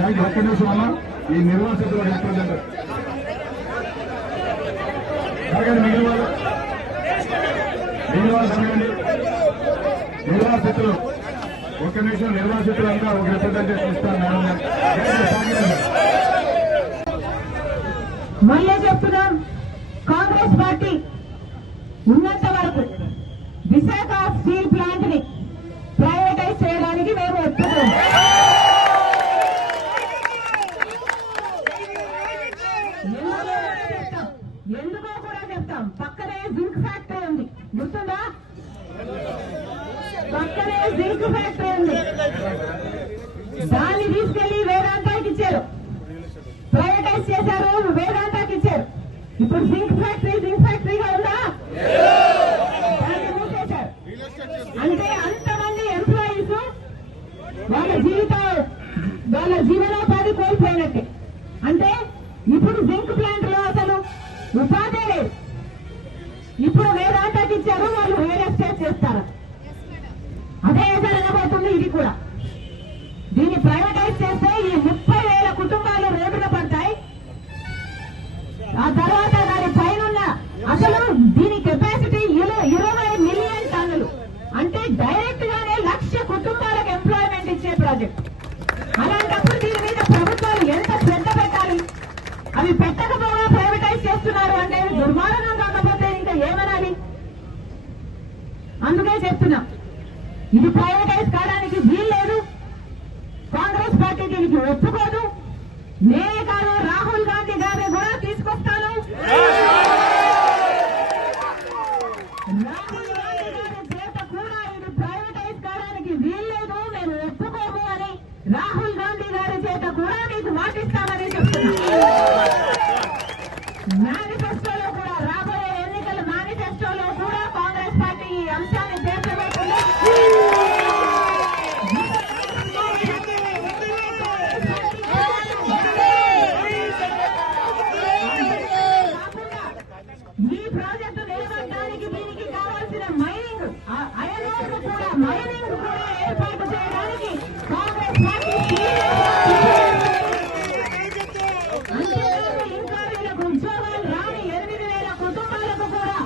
Thank you ఒక్క నిమిషం వల్ల ఈ నిర్వాసితులు రిప్రజెంటర్ అలాగే మిగిలిన వాళ్ళు. మిగిలిన వాళ్ళు సమయండి నిర్వాసితులు. ఒక్క నిమిషం నిర్వాసితులంతా ఒక రిప్రజెంటేషన్ ఇస్తాను మేడం మళ్ళీ చెప్తున్నాం కాంగ్రెస్ పార్టీ ఉన్నంత వరకు ఎందుకో కూడా చెప్తాం. పక్కనే జింక్ ఫ్యాక్టరీ ఉంది. గుర్తుందా? పక్కనే జింక్ ఫ్యాక్టరీ ఉంది. దాన్ని తీసుకెళ్ళి వేదాంతానికి ఇచ్చారు. ప్రైవేటైజ్ చేశారు వేదాంతాకి ఇచ్చారు. ఇప్పుడు జింక్ ఫ్యాక్టరీ జింక్ ఫ్యాక్టరీగా ఉందా? అంటే అంతమంది ఎంప్లాయీస్ వాళ్ళ జీవితం వాళ్ళ జీవనోపాధి కోల్పోయినట్టే. అంటే ఇప్పుడు జింక్ ప్లాంట్లో అసలు ఉపాధి లేదు. ఇప్పుడు వేదాంతకి ఇచ్చారు వాళ్ళు రియల్ ఎస్టేట్ చేస్తారు. అదే జరగబోతుంది ఇది కూడా. దీన్ని ప్రైవేటైజ్ చేస్తే ఈ ముప్పై వేల కుటుంబాలు రోడ్డున పడతాయి. ఆ తర్వాత దాని పైన అసలు దీని కెపాసిటీ ఇరవై మిలియన్ టన్నులు. అంటే డైరెక్ట్ ఇది ప్రైవేటైజ్ కావడానికి వీల్లేదు కాంగ్రెస్ పార్టీ దీనికి ఒప్పుకోదు. నేనే కాదు రాహుల్ గాంధీ గారిని కూడా తీసుకొస్తాను. రాహుల్ గాంధీ గారి చేత కూడా ఇది ప్రైవేటైజ్ కావడానికి వీల్లేదు మేము ఒప్పుకోము అని రాహుల్ గాంధీ గారి చేత కూడా మీకు మాటిస్తామని చెప్తున్నా మేనిఫెస్టోలో కూడా రాబోయే ఎన్నికల మేనిఫెస్టోలో కూడా కాంగ్రెస్ పార్టీ ఈ అంశాన్ని చేర్చబోతుంది ఈ ప్రాజెక్టు నిలబడడానికి దీనికి కావాల్సిన మైనింగ్ అయనోర్లు కూడా మైనింగ్ కూడా ఏర్పాటు చేయడానికి కాంగ్రెస్ పార్టీ ఇంకా వీళ్ళకు ఉద్యోగాలు రాని ఎనిమిది వేల కుటుంబాలకు కూడా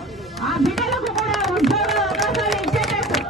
ఆ బిడ్డలకు కూడా ఉద్యోగ అవకాశాలు ఇచ్చేటట్టు.